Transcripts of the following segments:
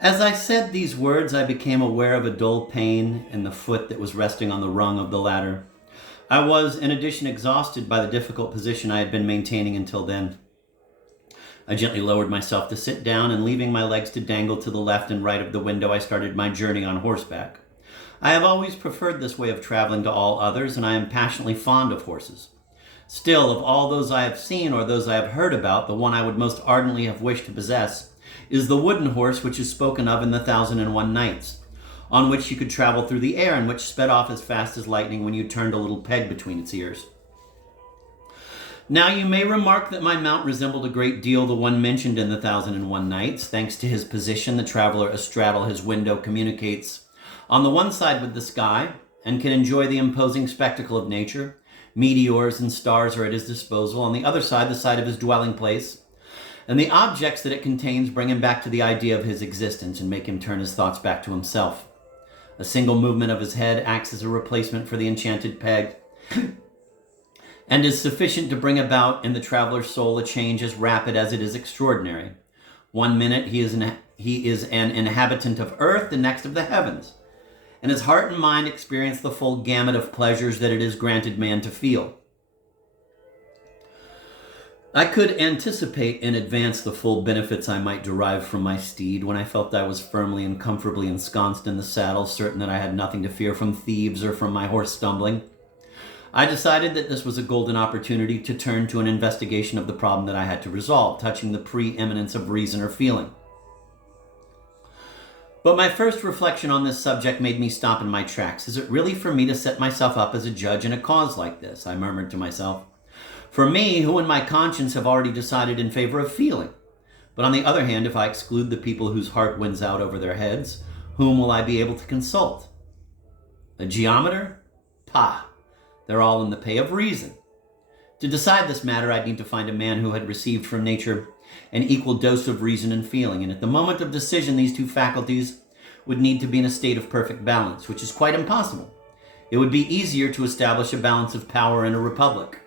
As I said these words, I became aware of a dull pain in the foot that was resting on the rung of the ladder. I was, in addition, exhausted by the difficult position I had been maintaining until then. I gently lowered myself to sit down, and leaving my legs to dangle to the left and right of the window, I started my journey on horseback. I have always preferred this way of traveling to all others, and I am passionately fond of horses. Still, of all those I have seen or those I have heard about, the one I would most ardently have wished to possess is the wooden horse which is spoken of in the 1001 Nights, on which you could travel through the air and which sped off as fast as lightning when you turned a little peg between its ears. Now you may remark that my mount resembled a great deal the one mentioned in the 1001 Nights. Thanks to his position, the traveler astraddle his window communicates on the one side with the sky and can enjoy the imposing spectacle of nature. Meteors and stars are at his disposal. On the other side, the side of his dwelling place, and the objects that it contains bring him back to the idea of his existence and make him turn his thoughts back to himself. A single movement of his head acts as a replacement for the enchanted peg and is sufficient to bring about in the traveler's soul a change as rapid as it is extraordinary. One minute he is an inhabitant of earth, the next of the heavens, and his heart and mind experience the full gamut of pleasures that it is granted man to feel. I could anticipate in advance the full benefits I might derive from my steed when I felt I was firmly and comfortably ensconced in the saddle, certain that I had nothing to fear from thieves or from my horse stumbling. I decided that this was a golden opportunity to turn to an investigation of the problem that I had to resolve, touching the preeminence of reason or feeling. But my first reflection on this subject made me stop in my tracks. Is it really for me to set myself up as a judge in a cause like this? I murmured to myself. For me, who in my conscience have already decided in favor of feeling. But on the other hand, if I exclude the people whose heart wins out over their heads, whom will I be able to consult? A geometer? Pah! They're all in the pay of reason. To decide this matter, I'd need to find a man who had received from nature an equal dose of reason and feeling, and at the moment of decision, these two faculties would need to be in a state of perfect balance, which is quite impossible. It would be easier to establish a balance of power in a republic.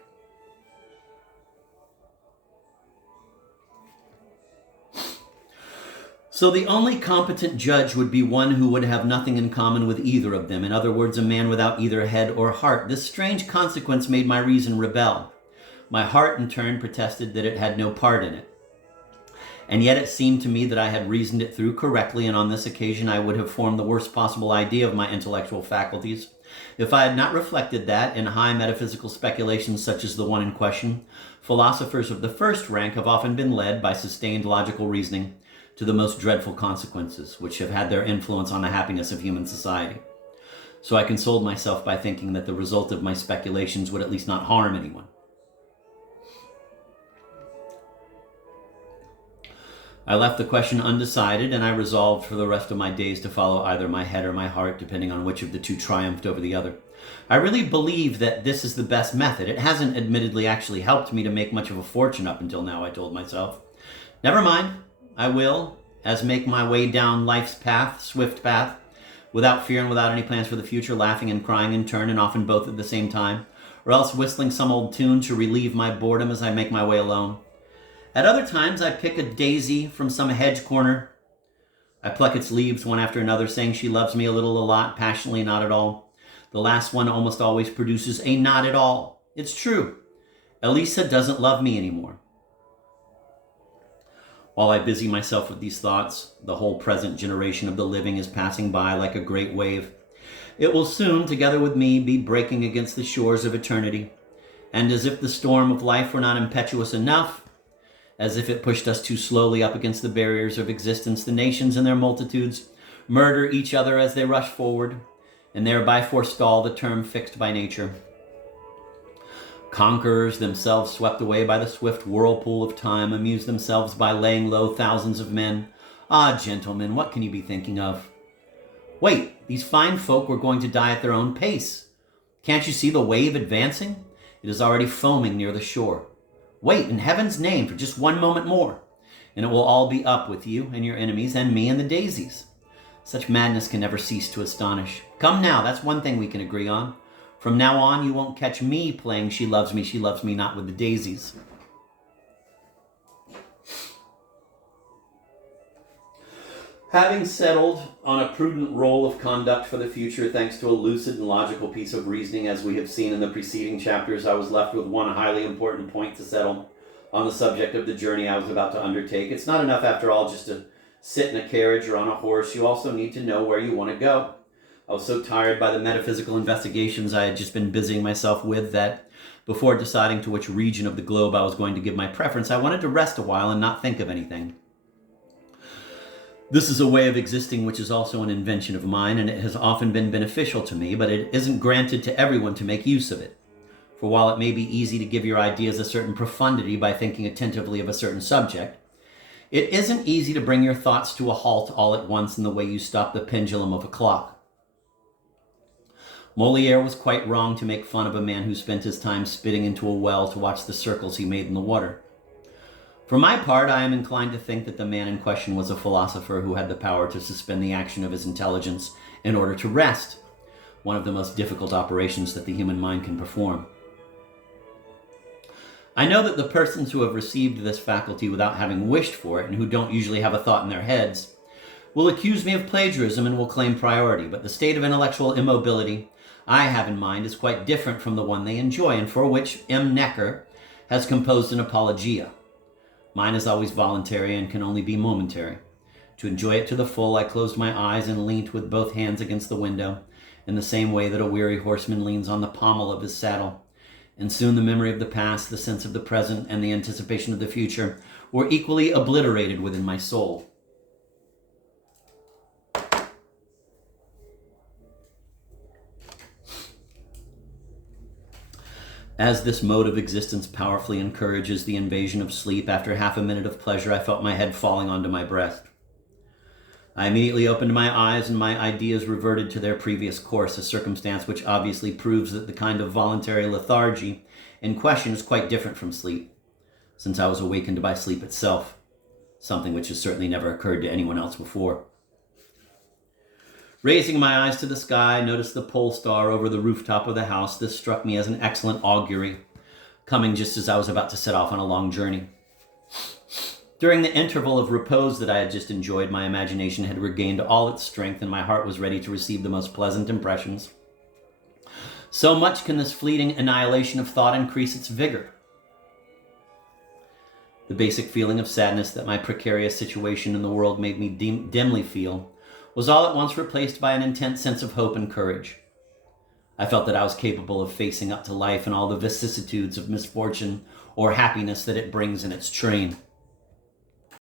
So the only competent judge would be one who would have nothing in common with either of them. In other words, a man without either head or heart. This strange consequence made my reason rebel. My heart, in turn, protested that it had no part in it. And yet it seemed to me that I had reasoned it through correctly, and on this occasion I would have formed the worst possible idea of my intellectual faculties if I had not reflected that, in high metaphysical speculations such as the one in question, philosophers of the first rank have often been led by sustained logical reasoning to the most dreadful consequences, which have had their influence on the happiness of human society. So I consoled myself by thinking that the result of my speculations would at least not harm anyone. I left the question undecided, and I resolved for the rest of my days to follow either my head or my heart, depending on which of the two triumphed over the other. I really believe that this is the best method. It hasn't admittedly actually helped me to make much of a fortune up until now, I told myself. Never mind. I will, as make my way down life's path, swift path, without fear and without any plans for the future, laughing and crying in turn, and often both at the same time, or else whistling some old tune to relieve my boredom as I make my way alone. At other times, I pick a daisy from some hedge corner. I pluck its leaves one after another, saying she loves me a little, a lot, passionately, not at all. The last one almost always produces a not at all. It's true. Elisa doesn't love me anymore. While I busy myself with these thoughts, the whole present generation of the living is passing by like a great wave. It will soon, together with me, be breaking against the shores of eternity. And as if the storm of life were not impetuous enough, as if it pushed us too slowly up against the barriers of existence, the nations and their multitudes murder each other as they rush forward, and thereby forestall the term fixed by nature. Conquerors, themselves swept away by the swift whirlpool of time, amuse themselves by laying low thousands of men. Ah, gentlemen, what can you be thinking of? Wait, these fine folk were going to die at their own pace. Can't you see the wave advancing? It is already foaming near the shore. Wait, in heaven's name, for just one moment more, and it will all be up with you and your enemies and me and the daisies. Such madness can never cease to astonish. Come now, that's one thing we can agree on. From now on, you won't catch me playing She Loves Me Not with the daisies. Having settled on a prudent role of conduct for the future, thanks to a lucid and logical piece of reasoning, as we have seen in the preceding chapters, I was left with one highly important point to settle on the subject of the journey I was about to undertake. It's not enough, after all, just to sit in a carriage or on a horse. You also need to know where you want to go. I was so tired by the metaphysical investigations I had just been busying myself with that before deciding to which region of the globe I was going to give my preference, I wanted to rest a while and not think of anything. This is a way of existing which is also an invention of mine, and it has often been beneficial to me, but it isn't granted to everyone to make use of it. For while it may be easy to give your ideas a certain profundity by thinking attentively of a certain subject, it isn't easy to bring your thoughts to a halt all at once in the way you stop the pendulum of a clock. Molière was quite wrong to make fun of a man who spent his time spitting into a well to watch the circles he made in the water. For my part, I am inclined to think that the man in question was a philosopher who had the power to suspend the action of his intelligence in order to rest, one of the most difficult operations that the human mind can perform. I know that the persons who have received this faculty without having wished for it, and who don't usually have a thought in their heads, will accuse me of plagiarism and will claim priority, but the state of intellectual immobility I have in mind is quite different from the one they enjoy, and for which M. Necker has composed an apologia. Mine is always voluntary and can only be momentary. To enjoy it to the full, I closed my eyes and leant with both hands against the window, in the same way that a weary horseman leans on the pommel of his saddle. And soon the memory of the past, the sense of the present, and the anticipation of the future were equally obliterated within my soul. As this mode of existence powerfully encourages the invasion of sleep, after half a minute of pleasure, I felt my head falling onto my breast. I immediately opened my eyes, and my ideas reverted to their previous course, a circumstance which obviously proves that the kind of voluntary lethargy in question is quite different from sleep, since I was awakened by sleep itself, something which has certainly never occurred to anyone else before. Raising my eyes to the sky, I noticed the pole star over the rooftop of the house. This struck me as an excellent augury, coming just as I was about to set off on a long journey. During the interval of repose that I had just enjoyed, my imagination had regained all its strength, and my heart was ready to receive the most pleasant impressions. So much can this fleeting annihilation of thought increase its vigor. The basic feeling of sadness that my precarious situation in the world made me dimly feel was all at once replaced by an intense sense of hope and courage. I felt that I was capable of facing up to life and all the vicissitudes of misfortune or happiness that it brings in its train.